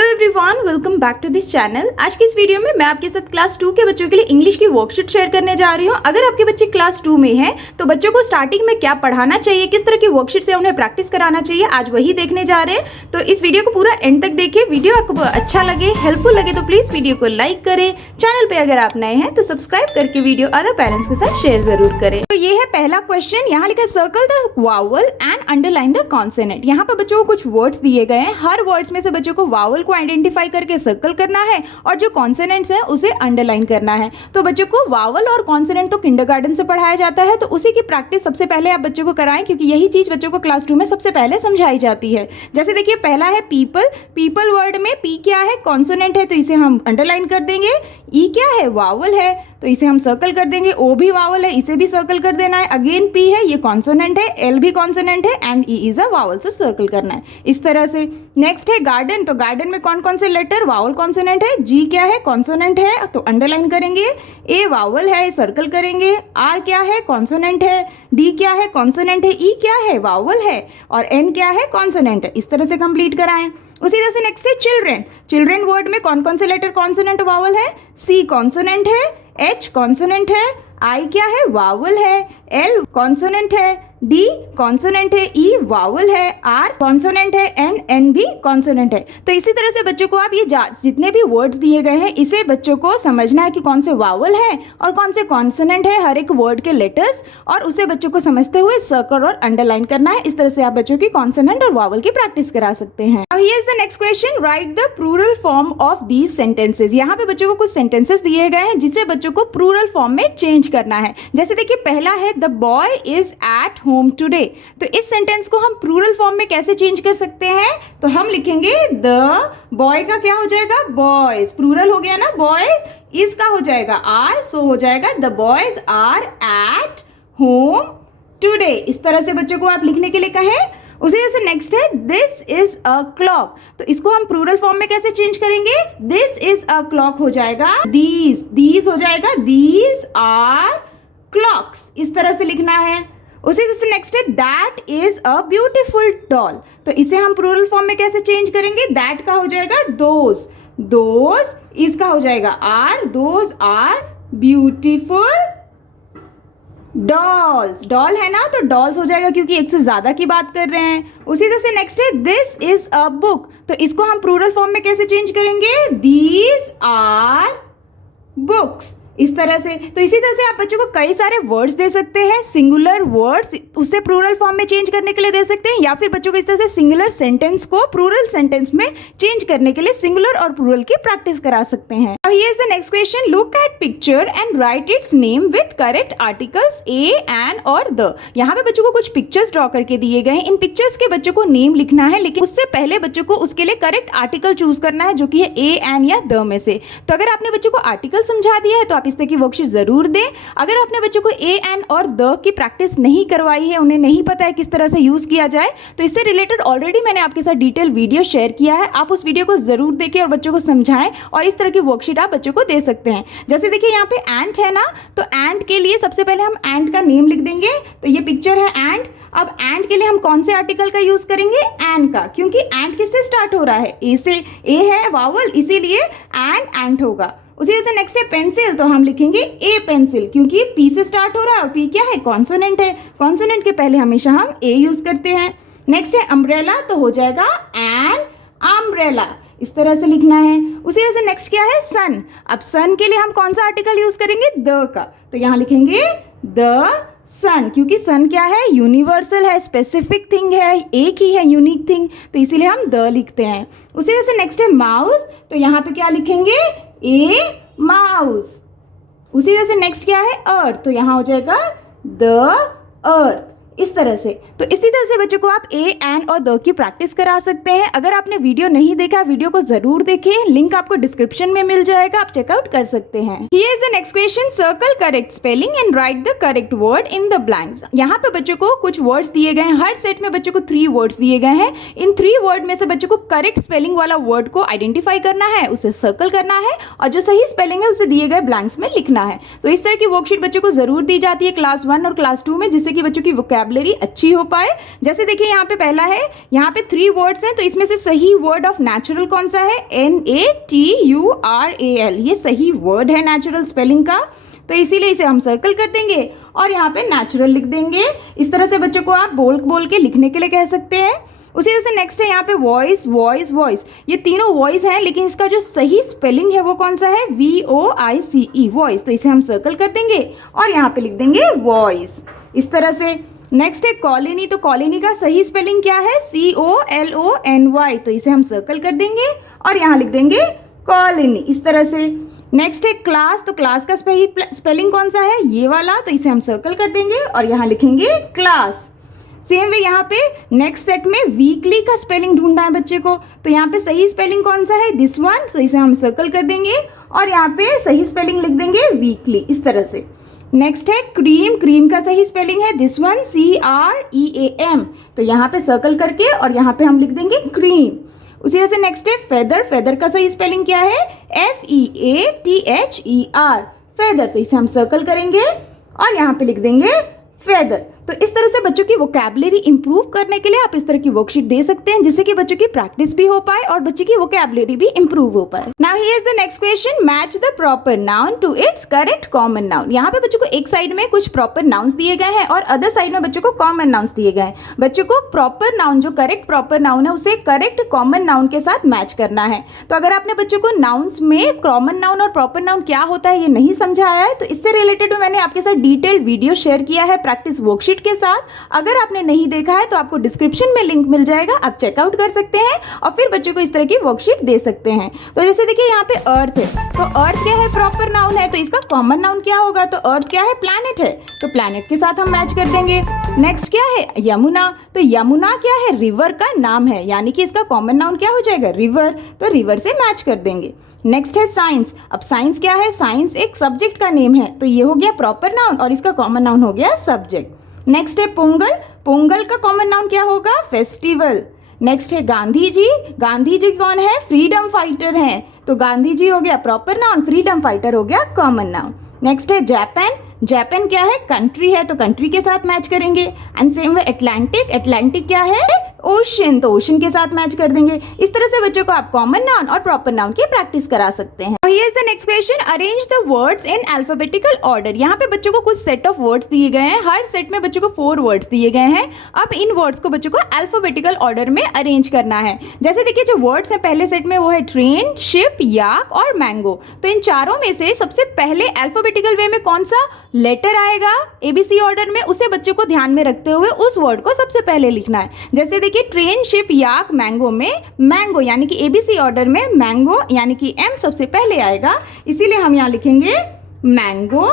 Everyone, welcome back to this channel. आज की इस वीडियो में मैं आपके साथ क्लास 2 के बच्चों के लिए इंग्लिश की वर्कशीट शेयर करने जा रही हूँ। अगर आपके बच्चे क्लास 2 में हैं तो बच्चों को स्टार्टिंग में क्या पढ़ाना चाहिए, किस तरह की वर्कशीट से उन्हें प्रैक्टिस कराना चाहिए, आज वही देखने जा रहे हैं। तो इस वीडियो को पूरा एंड तक देखिए। वीडियो आपको अच्छा लगे, हेल्पफुल लगे तो प्लीज वीडियो को लाइक करें। चैनल पे अगर आप नए हैं तो सब्सक्राइब करके वीडियो अदर पेरेंट्स के साथ शेयर जरूर करें। तो ये है पहला क्वेश्चन। यहाँ लिखा है circle the vowel and underline the consonant. यहाँ पर बच्चों को कुछ वर्ड्स दिए गए हैं, हर वर्ड्स में से बच्चों को वावल को आइडेंटिफाई करके सर्कल करना है और जो कॉन्सोनेंट्स है उसे अंडरलाइन करना है। तो बच्चों को वावल और कॉन्सोनेंट तो किंडरगार्टन से पढ़ाया जाता है, तो उसी की प्रैक्टिस सबसे पहले आप बच्चों को कराएं, क्योंकि यही चीज बच्चों को क्लास 2 में सबसे पहले समझाई जाती है। जैसे देखिए, पहला है पीपल। पीपल वर्ड में पी क्या है, कॉन्सोनेंट है, तो इसे हम अंडरलाइन कर देंगे। ई क्या है, वावल है, तो इसे हम सर्कल कर देंगे। ओ भी वावल है, इसे भी सर्कल कर देना है। अगेन पी है, ये कॉन्सोनेंट है। एल भी कॉन्सोनेंट है and E is a vowel, से सर्कल करना है इस तरह से। नेक्स्ट है गार्डन। तो गार्डन में कौन कौन से लेटर, वावल कॉन्सोनेंट है। जी क्या है, कॉन्सोनेंट है, तो अंडरलाइन करेंगे। ए वावल है, सर्कल करेंगे। आर क्या है, कॉन्सोनेंट है। डी क्या है, कॉन्सोनेंट है। ई क्या है, वावल है, और एन क्या है, कॉन्सोनेंट है। इस तरह से कंप्लीट कराएं। उसी तरह से नेक्स्ट है चिल्ड्रेन। चिल्ड्रेन वर्ड में कौन कौन से लेटर कॉन्सोनेंट वावल है। सी कॉन्सोनेंट है, एच कॉन्सोनेंट है, आई क्या है, वावल है, एल कॉन्सोनेंट है, डी कॉन्सोनेंट है, ई वावल है, आर कॉन्सोनेंट है एंड एन भी कॉन्सोनेंट है। तो इसी तरह से बच्चों को आप ये जितने भी वर्ड्स दिए गए हैं इसे बच्चों को समझना है कि कौन से वावल है और कौन से कॉन्सोनेंट है हर एक वर्ड के लेटर्स, और उसे बच्चों को समझते हुए सर्कल और अंडरलाइन करना है। इस तरह से आप बच्चों की कॉन्सोनेंट और वावल की प्रैक्टिस करा सकते हैं। Here is the next question, write the plural form of these sentences. यहाँ पे बच्चों को कुछ सेंटेंसेस दिए गए हैं जिसे बच्चों को प्लूरल फॉर्म में चेंज करना है। जैसे देखिए, पहला है the boy is eight home today. तो इस सेंटेंस को हम प्लूरल फॉर्म में कैसे चेंज कर सकते हैं, तो हम लिखेंगे द बॉय का क्या हो जाएगा, बॉयज, प्लूरल हो गया ना, बॉयज। इज का हो जाएगा आर, सो हो जाएगा the boys are at home today. इस तरह से बच्चों को आप लिखने के लिए कहें। उसी जैसे नेक्स्ट है दिस इज अ क्लॉक। तो इसको हम प्लूरल फॉर्म में कैसे चेंज करेंगे, दिस इज अ क्लॉक हो जाएगा दीज हो जाएगा दीज आर क्लॉक्स। इस तरह से लिखना है। उसी तरह से नेक्स्ट है that is a beautiful doll. तो इसे हम प्लूरल फॉर्म में कैसे चेंज करेंगे, दैट का हो जाएगा दोज, इज का हो जाएगा are, those are beautiful dolls. Doll है ना, तो डॉल्स हो जाएगा क्योंकि एक से ज्यादा की बात कर रहे हैं। उसी तरह से नेक्स्ट है दिस इज अ बुक। तो इसको हम प्लूरल फॉर्म में कैसे चेंज करेंगे, दीज आर बुक्स। इस तरह से। तो इसी तरह से आप बच्चों को कई सारे वर्ड्स दे सकते हैं, सिंगुलर वर्ड्स उसे प्लूरल फॉर्म में चेंज करने के लिए दे सकते हैं, या फिर बच्चों को इस तरह से सिंगुलर सेंटेंस को प्लूरल सेंटेंस में चेंज करने के लिए सिंगुलर और प्लूरल की प्रैक्टिस करा सकते हैं। Here is the next question, look at picture and write its name with correct articles a, an और द। यहाँ पे बच्चों को कुछ पिक्चर्स ड्रॉ करके दिए गए हैं। इन पिक्चर्स के बच्चों को नेम लिखना है, लेकिन उससे पहले बच्चों को उसके लिए करेक्ट आर्टिकल चूज करना है, जो कि है ए, एन या द में से। तो अगर आपने बच्चों को आर्टिकल समझा दिया है तो आप इस तरह की वर्कशीट जरूर दें। अगर आपने बच्चों को ए, एन और द की प्रैक्टिस नहीं करवाई है, उन्हें नहीं पता है किस तरह से यूज किया जाए, तो इससे रिलेटेड ऑलरेडी मैंने आपके साथ डिटेल वीडियो शेयर किया है। आप उस वीडियो को जरूर देखें और बच्चों को समझाएं, और इस तरह की वर्कशीट आप बच्चों को दे सकते हैं। जैसे देखिए, यहाँ पे एंट है ना, तो एंट के लिए सबसे पहले हम एंट का नेम लिख देंगे। तो ये पिक्चर है एंट। अब एंट के लिए हम कौन से आर्टिकल का यूज करेंगे, एन का, क्योंकि एंट किससे स्टार्ट हो रहा है, ए से। ए है वावल, इसीलिए एंट होगा। उसी तरह से नेक्स्ट है पेंसिल। तो हम लिखेंगे ए पेंसिल, क्योंकि पी से स्टार्ट हो रहा है और पी क्या है, कॉन्सोनेंट है। कॉन्सोनेंट के पहले हमेशा हम ए यूज करते हैं। नेक्स्ट है अम्ब्रेला, तो हो जाएगा एन अम्ब्रेला। इस तरह से लिखना है। उसी तरह से नेक्स्ट क्या है, सन। अब सन के लिए हम कौन सा आर्टिकल यूज करेंगे, द का। तो यहाँ लिखेंगे द सन, क्योंकि सन क्या है, यूनिवर्सल है, स्पेसिफिक थिंग है, एक ही है यूनिक थिंग, तो इसीलिए हम द लिखते हैं। उसी तरह से नेक्स्ट है माउस। तो यहाँ पे क्या लिखेंगे, ए माउस। उसी तरह से नेक्स्ट क्या है, अर्थ। तो यहाँ हो जाएगा द अर्थ। इस तरह से। तो इसी तरह से बच्चों को आप ए, एन और द की प्रैक्टिस करा सकते हैं। अगर आपने वीडियो नहीं देखा, वीडियो को जरूर देखें, लिंक आपको डिस्क्रिप्शन में मिल जाएगा, आप चेकआउट कर सकते हैं। Here is the next question, circle correct spelling and right the correct word in the blanks. यहाँ पे बच्चों को कुछ वर्ड्स दिए गए हैं, हर सेट में बच्चों को 3 वर्ड्स दिए गए हैं। इन 3 वर्ड में से बच्चों को करेक्ट स्पेलिंग वाला वर्ड को आइडेंटिफाई करना है, उसे सर्कल करना है, और जो सही स्पेलिंग है उसे दिए गए ब्लैंक्स में लिखना है। तो इस तरह की वर्कशीट बच्चों को जरूर दी जाती है क्लास 1 और क्लास 2 में, जिससे कि बच्चों की वोकैबुलरी अच्छी हो पाए। जैसे देखिए यहाँ पे पहला है, यहाँ पे 3 वर्ड्स हैं, तो इसमें से सही वर्ड ऑफ नेचुरल कौन सा है? NATURAL, ये सही वर्ड है नेचुरल स्पेलिंग का, तो इसीलिए इसे हम सर्कल कर देंगे और यहाँ पे नेचुरल लिख देंगे। इस तरह से बच्चों को आप बोल बोल के लिखने के लिए कह सकते हैं। उसी तरह से नेक्स्ट है यहाँ पे वॉइस वॉइस वॉइस, ये तीनों वॉइस हैं, लेकिन इसका जो सही स्पेलिंग है वो कौन सा है? VOICE, वॉइस, तो इसे हम सर्कल कर देंगे और यहाँ पे लिख देंगे वॉइस। इस तरह से नेक्स्ट है कॉलोनी, तो कॉलोनी का सही स्पेलिंग क्या है? COLONY, तो इसे हम सर्कल कर देंगे और यहाँ लिख देंगे कॉलोनी। इस तरह से नेक्स्ट है क्लास, तो क्लास का स्पेलिंग कौन सा है? ये वाला, तो इसे हम सर्कल कर देंगे और यहाँ लिखेंगे क्लास। सेम वे यहाँ पे नेक्स्ट सेट में वीकली का स्पेलिंग ढूंढना है बच्चे को, तो यहाँ पे सही स्पेलिंग कौन सा है? दिस वन, तो इसे हम सर्कल कर देंगे और यहाँ पे सही स्पेलिंग लिख देंगे वीकली। इस तरह से नेक्स्ट है क्रीम, क्रीम का सही स्पेलिंग है दिस वन, CREAM, तो यहाँ पे सर्कल करके और यहाँ पे हम लिख देंगे क्रीम। उसी तरह से नेक्स्ट है फेदर, फेदर का सही स्पेलिंग क्या है? FEATHER, फेदर, तो इसे हम सर्कल करेंगे और यहाँ पे लिख देंगे फेदर। तो इस तरह से बच्चों की वोकैबुलरी इंप्रूव करने के लिए आप इस तरह की वर्कशीट दे सकते हैं, जिससे कि बच्चों की प्रैक्टिस भी हो पाए और बच्चे की वोकैबुलरी भी इंप्रूव हो पाए। Now here is the next question, match the proper noun to its correct common noun. यहाँ पे बच्चों को एक साइड में कुछ प्रॉपर नाउन्स दिए गए हैं और अदर साइड में बच्चों को कॉमन नाउन्स दिए गए हैं। बच्चों को प्रॉपर नाउन, जो करेक्ट प्रॉपर नाउन है, उसे करेक्ट कॉमन नाउन के साथ मैच करना है। तो अगर आपने बच्चों को नाउन्स में कॉमन नाउन और प्रॉपर नाउन क्या होता है ये नहीं समझाया है, तो इससे रिलेटेड मैंने आपके साथ डिटेल वीडियो शेयर किया है प्रैक्टिस वर्कशीट के साथ। अगर आपने नहीं देखा है तो आपको डिस्क्रिप्शन में लिंक मिल जाएगा, आप चेकआउट कर सकते हैं और फिर बच्चों को इस तरह की वर्कशीट दे सकते हैं। तो जैसे देखिए यहाँ पे अर्थ है, तो अर्थ क्या है? प्रॉपर नाउन है, तो इसका कॉमन नाउन क्या होगा? तो अर्थ क्या है? प्लैनेट है, तो प्लैनेट के साथ हम मैच कर देंगे। नेक्स्ट क्या है? यमुना, तो यमुना क्या है? रिवर का नाम है, यानी कि इसका कॉमन नाउन क्या हो जाएगा? रिवर, तो रिवर से मैच कर देंगे। नेक्स्ट है साइंस, अब साइंस क्या है? साइंस एक सब्जेक्ट का नेम है, तो ये हो गया प्रॉपर नाउन और इसका कॉमन नाउन हो गया सब्जेक्ट। नेक्स्ट है पोंगल, पोंगल का कॉमन नाउन क्या होगा? फेस्टिवल। नेक्स्ट है गांधी जी, गांधी जी कौन है? फ्रीडम फाइटर हैं, तो गांधी जी हो गया प्रॉपर नाउन, फ्रीडम फाइटर हो गया कॉमन नाउन। नेक्स्ट है जापान, जापान क्या है? कंट्री है, तो कंट्री के साथ मैच करेंगे। And same way Atlantic, Atlantic क्या है? ओशन, तो ओशन के साथ मैच कर देंगे। इस तरह से बच्चों को आप कॉमन नाउन और प्रॉपर नाउन की प्रैक्टिस करा सकते हैं। Here is the next question, arrange the words in alphabetical order. यहाँ पे बच्चों को कुछ सेट ऑफ वर्ड्स दिए गए हैं, हर सेट में बच्चों को 4 वर्ड्स दिए गए हैं। अब इन वर्ड्स को बच्चों को अल्फाबेटिकल ऑर्डर में अरेंज करना है। जैसे देखिए जो वर्ड्स हैं पहले सेट में वो है ट्रेन, शिप, याक और मैंगो। तो इन चारों में से सबसे पहले अल्फाबेटिकल वे में कौन सा लेटर आएगा ABC ऑर्डर में, उसे बच्चों को ध्यान में रखते हुए उस वर्ड को सबसे पहले लिखना है। जैसे देखिए ट्रेन, शिप, याक, मैंगो में मैंगो यानी कि ABC ऑर्डर में मैंगो यानी कि M सबसे पहले आएगा, इसीलिए हम यहाँ लिखेंगे मैंगो।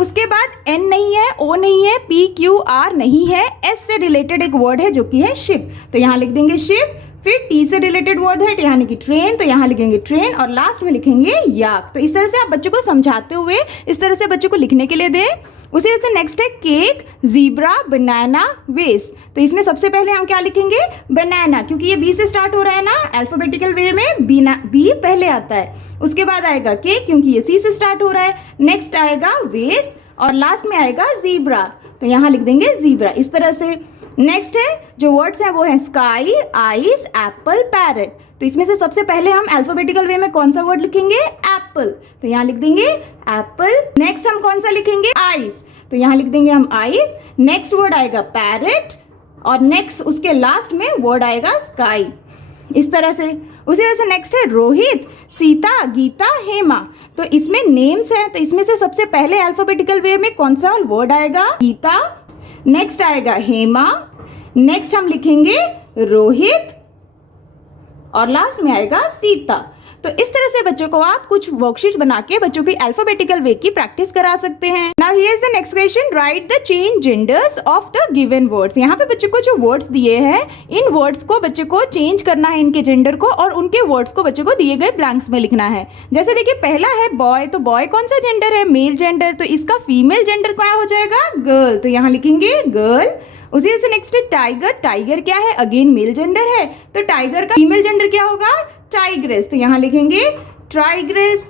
उसके बाद N नहीं है, O नहीं है, PQR नहीं है, S से रिलेटेड एक वर्ड है जो कि है शिप, तो यहाँ लिख देंगे शिप। फिर T से रिलेटेड वर्ड है यानी कि ट्रेन, तो यहाँ लिखेंगे ट्रेन और लास्ट में लिखेंगे याक। तो इस तरह से आप बच्चों को समझाते हुए इस तरह से बच्चों को लिखने के लिए दें। उसी तरह से नेक्स्ट है केक, जीब्रा, बनाना, वेस। तो इसमें सबसे पहले हम क्या लिखेंगे? बनाना, क्योंकि ये B से स्टार्ट हो रहा है ना, अल्फाबेटिकल वे में B पहले आता है। उसके बाद आएगा केक क्योंकि ये C से स्टार्ट हो रहा है। नेक्स्ट आएगा वेस और लास्ट में आएगा जीब्रा, तो यहाँ लिख देंगे जीब्रा। इस तरह से नेक्स्ट है जो वर्ड्स हैं वो है स्काई, आइस, एप्पल, पैरट। तो इसमें से सबसे पहले हम अल्फाबेटिकल वे में कौन सा वर्ड लिखेंगे? एप्पल, तो यहाँ लिख देंगे एप्पल। नेक्स्ट हम कौन सा लिखेंगे? आइस, तो यहाँ लिख देंगे हम आइस। नेक्स्ट वर्ड आएगा पैरट और नेक्स्ट उसके लास्ट में वर्ड आएगा स्काई। इस तरह से उसी तरह से नेक्स्ट है रोहित, सीता, गीता, हेमा। तो इसमें नेम्स है, तो इसमें से सबसे पहले अल्फाबेटिकल वे में कौन सा वर्ड आएगा? गीता। नेक्स्ट आएगा हेमा, नेक्स्ट हम लिखेंगे रोहित और लास्ट में आएगा सीता। तो इस तरह से बच्चों को आप कुछ वर्कशीट्स बना के बच्चों की अल्फाबेटिकल वे की प्रैक्टिस करा सकते हैं। Now here is the next question, write the change genders of the given words. यहाँ पे बच्चों को जो वर्ड्स दिए हैं इन वर्ड्स को बच्चों को चेंज करना है, इनके जेंडर को, और उनके वर्ड्स को बच्चों को दिए गए ब्लैंक्स में लिखना है। जैसे देखिए पहला है बॉय, तो बॉय कौन सा जेंडर है? मेल जेंडर, तो इसका फीमेल जेंडर क्या हो जाएगा? गर्ल, तो यहाँ लिखेंगे गर्ल। उसी से नेक्स्ट है टाइगर, टाइगर क्या है? अगेन मेल जेंडर है, तो टाइगर का फीमेल जेंडर क्या होगा? टाइग्रेस, तो यहाँ लिखेंगे टाइग्रेस।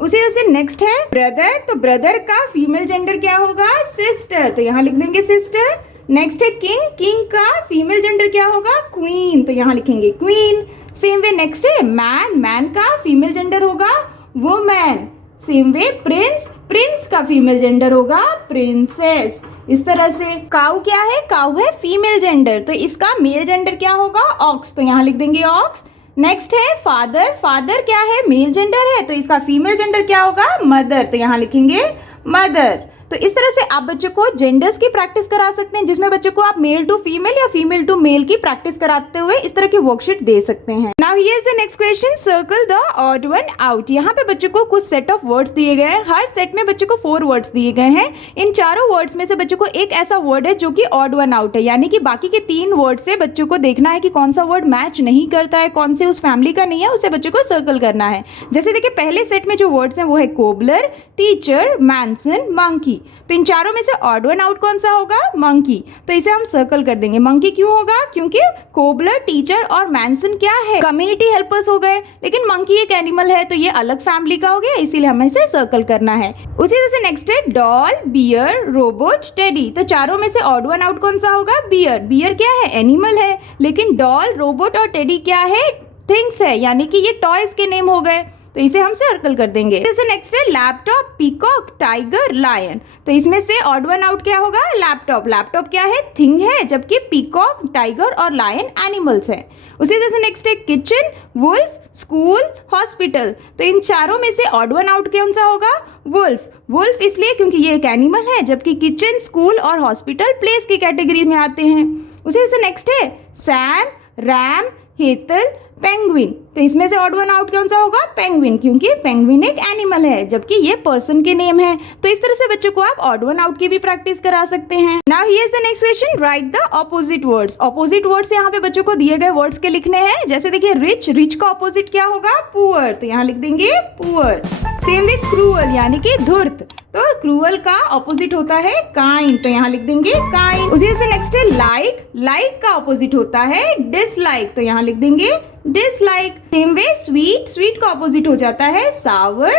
उसी से नेक्स्ट है ब्रदर, तो ब्रदर का फीमेल जेंडर क्या होगा? सिस्टर, तो यहाँ लिख देंगे सिस्टर। नेक्स्ट है किंग, किंग का फीमेल जेंडर क्या होगा? क्वीन, तो यहाँ लिखेंगे क्वीन। सेम वे नेक्स्ट है मैन, मैन का फीमेल जेंडर होगा woman. Same way prince, prince का फीमेल जेंडर होगा प्रिंसेस। इस तरह से काऊ क्या है? काऊ है फीमेल जेंडर, तो इसका मेल जेंडर क्या होगा? ऑक्स, तो यहाँ लिख देंगे ऑक्स। नेक्स्ट है फादर, फादर क्या है? मेल जेंडर है, तो इसका फीमेल जेंडर क्या होगा? मदर, तो यहाँ लिखेंगे मदर। तो इस तरह से आप बच्चों को जेंडर्स की प्रैक्टिस करा सकते हैं, जिसमें बच्चों को आप मेल टू फीमेल या फीमेल टू मेल की प्रैक्टिस कराते हुए इस तरह की वर्कशीट दे सकते हैं। Now here is the next question, circle the odd one out. यहाँ पे बच्चों को कुछ सेट ऑफ वर्ड्स दिए गए हैं, हर सेट में बच्चों को 4 वर्ड्स दिए गए हैं। इन चारों वर्ड्स में से बच्चों को एक ऐसा वर्ड है जो कि ऑड वन आउट है, यानी कि बाकी के 3 वर्ड से बच्चों को देखना है कि कौन सा वर्ड मैच नहीं करता है, कौन से उस फैमिली का नहीं है, उसे बच्चों को सर्कल करना है। जैसे देखिए पहले सेट में जो वर्ड्स हैं वो है कोबलर, टीचर, मैनसन, मंकी। तो इन चारों में से ऑड वन आउट कौन सा होगा? मंकी, तो इसे हम सर्कल कर देंगे। मंकी क्यों होगा? क्योंकि कोबलर, टीचर और मैनसन क्या है? कम्युनिटी हेल्पर्स हो गए, लेकिन मंकी एक एनिमल है तो ये अलग फैमिली का हो गया, इसीलिए हमें इसे सर्कल करना है। उसी तरह से नेक्स्ट है डॉल, बियर, रोबोट, टेडी। तो चारों में से ऑड वन आउट कौन सा होगा? बियर, बियर क्या है? एनिमल है, लेकिन डॉल, रोबोट और टेडी क्या है? थिंग्स है, यानी कि ये टॉयज के नेम हो गए, तो इसे हम सर्कल कर देंगे। जैसे नेक्स्ट है लैपटॉप, पीकॉक, टाइगर, लायन। तो इसमें से ऑड वन आउट क्या होगा? लैपटॉप, लैपटॉप क्या है? थिंग है, जबकि पीकॉक, टाइगर और लायन एनिमल्स हैं। उसी तरह से नेक्स्ट है किचन, वुल्फ, स्कूल, हॉस्पिटल। तो इन चारों में से ऑड वन आउट कौन सा होगा? वुल्फ, वुल्फ इसलिए क्योंकि ये एक एनिमल है, जबकि किचन, स्कूल और हॉस्पिटल प्लेस की कैटेगरी में आते हैं। उसी तरह से नेक्स्ट है सैम, रैम, हेतल, पेंगुइन। तो इसमें से ऑड वन आउट कौन सा होगा? पेंगुइन, क्योंकि पेंगुइन एक एनिमल है, जबकि ये पर्सन के नेम है। तो इस तरह से बच्चों को आप ऑड वन आउट की भी प्रैक्टिस करा सकते हैं। Now here is the next question, write the opposite words. Opposite words यहाँ पे बच्चों को दिए गए वर्ड्स के लिखने हैं। जैसे देखिए रिच, रिच का ऑपोजिट क्या होगा? पुअर, तो यहाँ लिख देंगे पुअर। सेम विथ क्रूअल, यानी कि धूर्त, तो क्रूअल का ऑपोजिट होता है काइंड, तो यहाँ लिख देंगे काइंड। उसी से नेक्स्ट है लाइक, लाइक का ऑपोजिट होता है डिसलाइक, तो यहाँ लिख देंगे dislike. Same way sweet, sweet का ऑपोजिट हो जाता है सावर।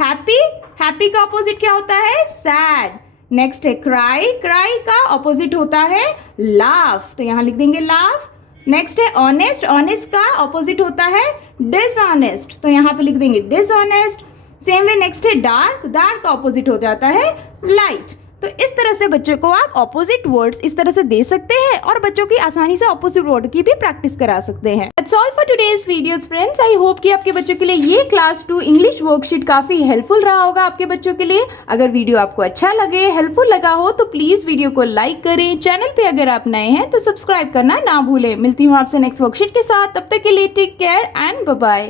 हैप्पी, हैप्पी का ऑपोजिट क्या होता है? सैड। नेक्स्ट है क्राई, क्राई का ऑपोजिट होता है लाफ, तो यहाँ लिख देंगे लाफ। नेक्स्ट है ऑनेस्ट, ऑनेस्ट का ऑपोजिट होता है डिसऑनेस्ट, तो यहाँ पे लिख देंगे डिसऑनेस्ट। सेम वे नेक्स्ट है डार्क, डार्क का ऑपोजिट हो जाता है लाइट। तो इस तरह से बच्चों को आप ऑपोजिट वर्ड्स इस तरह से दे सकते हैं और बच्चों की आसानी से ऑपोजिट वर्ड की भी प्रैक्टिस करा सकते हैं। That's all for today's videos friends. I hope कि आपके बच्चों के लिए ये क्लास 2 इंग्लिश वर्कशीट काफी हेल्पफुल रहा होगा आपके बच्चों के लिए। अगर वीडियो आपको अच्छा लगे, हेल्पफुल लगा हो तो प्लीज वीडियो को लाइक करें। चैनल पे अगर आप नए हैं तो सब्सक्राइब करना ना भूलें। मिलती हूँ आपसे नेक्स्ट वर्कशीट के साथ, तब तक के लिए take care and bye bye.